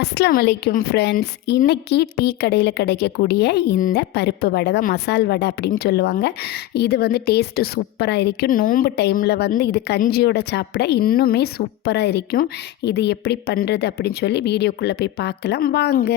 அஸ்ஸலாமு அலைக்கும் ஃப்ரெண்ட்ஸ். இன்றைக்கி டீ கடையில் கிடைக்கக்கூடிய இந்த பருப்பு வடை தான் மசால் வடை அப்படின்னு சொல்லுவாங்க. இது வந்து டேஸ்ட்டு சூப்பராக இருக்கும். நோன்பு டைமில் வந்து இது கஞ்சியோட சாப்பிட இன்னுமே சூப்பராக இருக்கும். இது எப்படி பண்ணுறது அப்படின்னு சொல்லி வீடியோக்குள்ளே போய் பார்க்கலாம் வாங்க.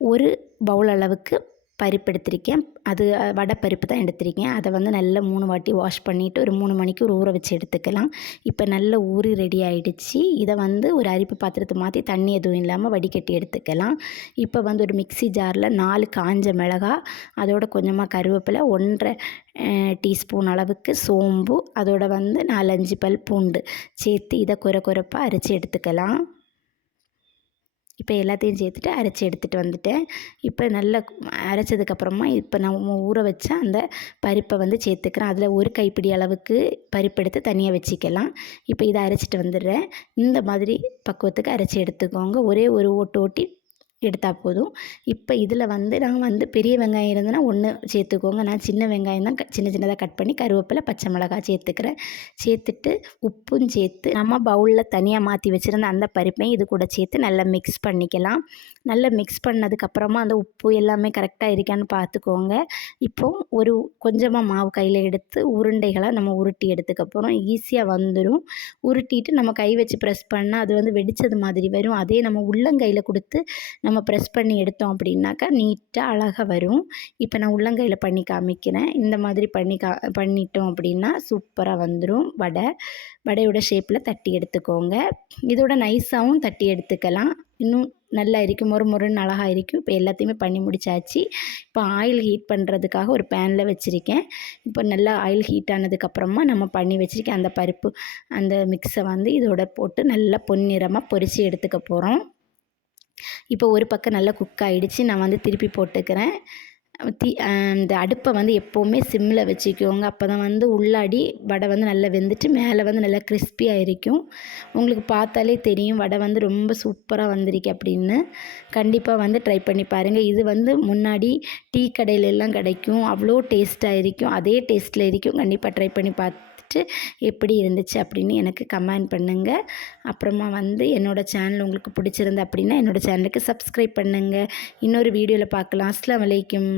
ஒரு பவுல் அளவுக்கு பருப்பு எடுத்திருக்கேன். அது வடை பருப்பு தான் எடுத்திருக்கேன். அதை வந்து நல்லா 3 வாட்டி வாஷ் பண்ணிவிட்டு ஒரு 3 மணிக்கூர் ஊற வச்சு எடுத்துக்கலாம். இப்போ நல்ல ஊறி ரெடி ஆகிடுச்சு. இதை வந்து ஒரு அரிப்பு பாத்திரத்தை மாற்றி தண்ணி எதுவும் இல்லாமல் வடிகட்டி எடுத்துக்கலாம். இப்போ வந்து ஒரு மிக்ஸி ஜாரில் 4 காஞ்ச மிளகாய், அதோட கொஞ்சமாக கருவேப்பிலை, 1½ டீஸ்பூன் அளவுக்கு சோம்பு, அதோட வந்து 4-5 பல் பூண்டு சேர்த்து இதை கொரப்பாக அரைச்சி எடுத்துக்கலாம். இப்போ எல்லாத்தையும் சேர்த்துட்டு அரைச்சி எடுத்துகிட்டு வந்துட்டேன். இப்போ நல்லா அரைச்சதுக்கப்புறமா இப்போ நம்ம ஊற வச்ச அந்த பருப்பை வந்து சேர்த்துக்கிறேன். அதில் ஒரு கைப்பிடி அளவுக்கு பருப்பு எடுத்து தனியாக வச்சுக்கலாம். இப்போ இதை அரைச்சிட்டு வந்துடுறேன். இந்த மாதிரி பக்குவத்துக்கு அரைச்சி எடுத்துக்கோங்க. ஒரே ஒரு ஓட்டு ஓட்டி எடுத்தால் போதும். இப்போ இதில் வந்து நான் வந்து பெரிய வெங்காயம் இருந்ததுன்னா 1 சேர்த்துக்கோங்க. நான் சின்ன வெங்காயம் தான் சின்னதாக கட் பண்ணி கருவேப்பிலை, பச்சை மிளகாய் சேர்த்துக்கிறேன். சேர்த்துட்டு உப்பும் சேர்த்து நம்ம பவுலில் தனியாக மாற்றி வச்சுருந்த அந்த பருப்பையும் இது கூட சேர்த்து நல்லா மிக்ஸ் பண்ணிக்கலாம். நல்லா மிக்ஸ் பண்ணதுக்கப்புறமா அந்த உப்பு எல்லாமே கரெக்டாக இருக்கான்னு பார்த்துக்கோங்க. இப்போது ஒரு கொஞ்சமாக மாவு கையில் எடுத்து உருண்டைகளாக நம்ம உருட்டி எடுத்துக்க போகிறோம். ஈஸியாக வந்துடும். உருட்டிட்டு நம்ம கை வச்சு ப்ரெஸ் பண்ணால் அது வந்து வெடித்தது மாதிரி வரும். அதே நம்ம உள்ளங்கையில் கொடுத்து நம்ம ப்ரெஸ் பண்ணி எடுத்தோம் அப்படின்னாக்கா நீட்டாக அழகாக வரும். இப்போ நான் உள்ளங்கையில் பண்ணி காமிக்கிறேன். இந்த மாதிரி பண்ணிட்டோம் அப்படின்னா சூப்பராக வந்துடும். வடையோட ஷேப்பில் தட்டி எடுத்துக்கோங்க. இதோட நைஸாகவும் தட்டி எடுத்துக்கலாம். இன்னும் நல்லா இருக்கும், மொறுன்னு அழகாக இருக்கும். இப்போ எல்லாத்தையுமே பண்ணி முடிச்சாச்சு. இப்போ ஆயில் ஹீட் பண்ணுறதுக்காக ஒரு பேனில் வச்சுருக்கேன். இப்போ நல்லா ஆயில் ஹீட் ஆனதுக்கப்புறமா நம்ம பண்ணி வச்சுருக்கேன் அந்த பருப்பு அந்த மிக்ஸை வந்து இதோட போட்டு நல்லா பொன்னிறமாக பொரித்து எடுத்துக்க போகிறோம். இப்போ ஒரு பக்கம் நல்லா குக் ஆகிடுச்சு. நான் வந்து திருப்பி போட்டுக்கிறேன். இந்த அடுப்பை வந்து எப்போவுமே சிம்மில் வச்சுக்கோங்க. அப்போ தான் வந்து உள்ளாடி வடை வந்து நல்லா வெந்துட்டு மேலே வந்து நல்லா கிறிஸ்பியாக இருக்கும். உங்களுக்கு பார்த்தாலே தெரியும் வடை வந்து ரொம்ப சூப்பராக வந்திருக்கு அப்படின்னு. கண்டிப்பாக வந்து ட்ரை பண்ணி பாருங்கள். இது வந்து முன்னாடி டீ கடையிலெல்லாம் கிடைக்கும். அவ்வளோ டேஸ்ட்டாக இருக்கும். அதே டேஸ்ட்டில் இருக்கும். கண்டிப்பாக ட்ரை பண்ணி பார்த்துட்டு எப்படி இருந்துச்சு அப்படின்னு எனக்கு கமெண்ட் பண்ணுங்கள். அப்புறமா வந்து என்னோடய சேனல் உங்களுக்கு பிடிச்சிருந்து அப்படின்னா என்னோடய சேனலுக்கு சப்ஸ்கிரைப் பண்ணுங்கள். இன்னொரு வீடியோவில் பார்க்கலாம். அஸ்ஸலாமு அலைக்கும்.